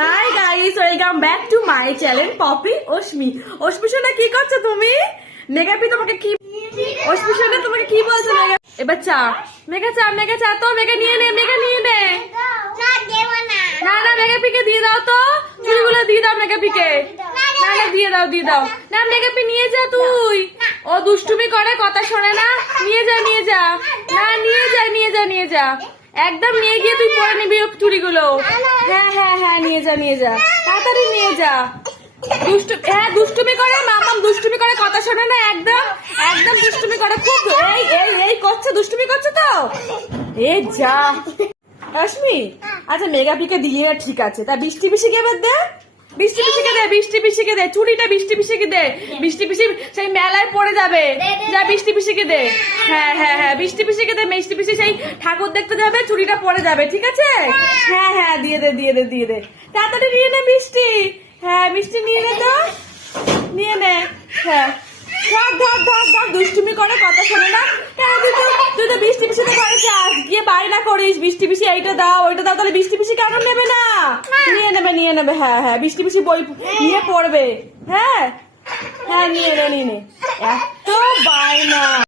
High guys, welcome back to my channel Popi Ashmi. Ashmi সোনা কি করছো তুমি? মেগাপি তোমাকে কি, অশ্মি সোনা তোমাকে কি বলছো? মেগা এবার চা, মেগা চা, মেগা চা তো মেগা নিয়ে নে, মেগা নিয়ে নে। না না, মেগাপিকে দিয়ে দাও তো, চুড়িগুলো দিয়ে দাও মেগাপিকে। না না, দিয়ে দাও দিয়ে দাও। না মেগাপি নিয়ে যা তুই, ও দুষ্টুমি করে, কথা শোনে না। নিয়ে যা নিয়ে যা, না নিয়ে যা নিয়ে যা নিয়ে যা, একদম নিয়ে গিয়ে তুই পরে নিবি চুড়িগুলো। হ্যাঁ হ্যাঁ হ্যাঁ, নিয়ে যা নিয়ে যা, তাড়াতাড়ি নিয়ে যা। দুষ্টুমি করে, মামাম দুষ্টুমি করে, কথা শোনে না একদম, একদম দুষ্টুমি করে খুব। এই এই এই করছে, দুষ্টুমি করছে তো। এ যা রশ্মি, আচ্ছা মেগাপিকে দিয়ে ঠিক আছে, তা বৃষ্টি পিসিকে এবার দে, বৃষ্টি পিসিকে দে, বৃষ্টি পিসিকে দে, চুড়িটা বৃষ্টি পিসিকে দে। বৃষ্টি পিসি সেই মেলায় পড়ে যাবে, যা বৃষ্টি পিসিকে দে। হ্যাঁ হ্যাঁ হ্যাঁ, বৃষ্টি পিসিকে দে, বৃষ্টি পিসি সেই ঠাকুর দেখতে যাবে, চুড়িটা পড়ে যাবে, ঠিক আছে? হ্যাঁ হ্যাঁ, দিয়ে দে দিয়ে দে দিয়ে দে, তাড়াতাড়ি নিয়ে নে বৃষ্টি। হ্যাঁ মিষ্টি নিয়ে নে তো, নিয়ে নে। হ্যাঁ ধর ধর ধর ধর, দুষ্টুমি করে, কথা শোনে না। কেন তুই তো বৃষ্টি পিসিতে ঘরে যাস, গিয়ে বায়না করিস বৃষ্টি পিসি এইটা দাও ওইটা দাও, তাহলে বৃষ্টি পিসি কেন নেবে না? নিয়ে নেবে নিয়ে নেবে, হ্যাঁ হ্যাঁ, বৃষ্টি পিসি বই নিয়ে পড়বে। হ্যাঁ হ্যাঁ, নিয়ে নে নিয়ে নে, এত বায়না।